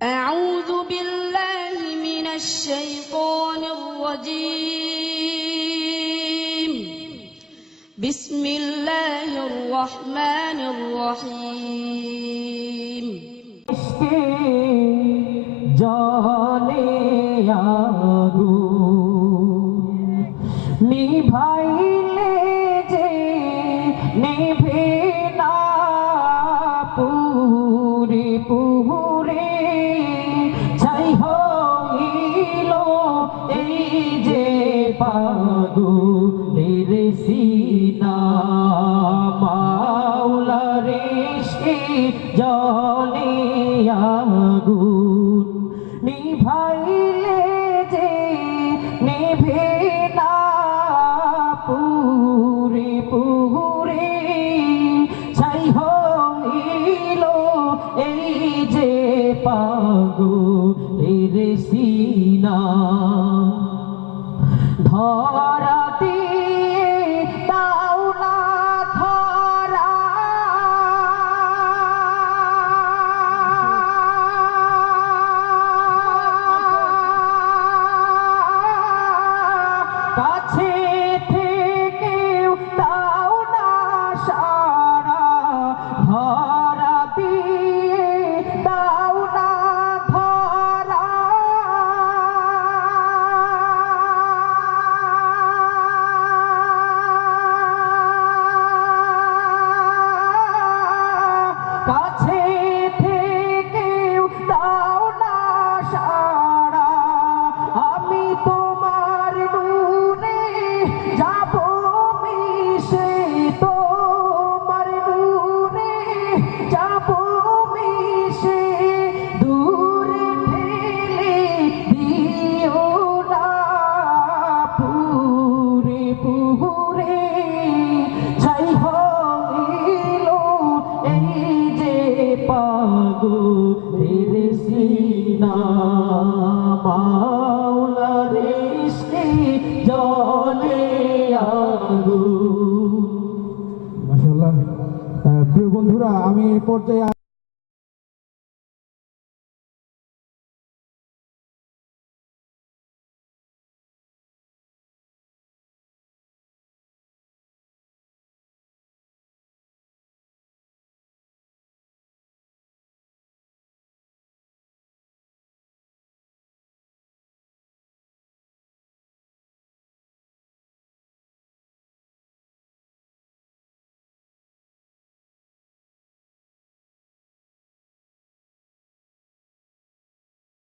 أعوذ بالله من الشيطان الرجيم بسم الله الرحمن الرحيم জলে আগুন নিভাইলে যে নিভে না পুরে পুরে ছাই হইল এই যে পাগলের সিনা মাওলার ইশকে জলে আগুন নিভাইলে যে নিভে না পুরে পুরে ছাই হইল এই যে পাগলের সিনা ধরাতে দাও না ধরা কাছে থেকেও দাও না সারা ধরা দিয়ে দাও না ধরা কাছে থেকেও দাও না সারা আমি তোমার নূরে যাব মিশে তোমার নূরে যাব মিশে দূরে ঠেলে দিও না পুরে পুরে ছাই হইল এই যে পাগলের সিনা মাওলার ইশকে জলে আগুন। মাশাআল্লাহ। প্রিয় বন্ধুরা, আমি এই পর্যায়ে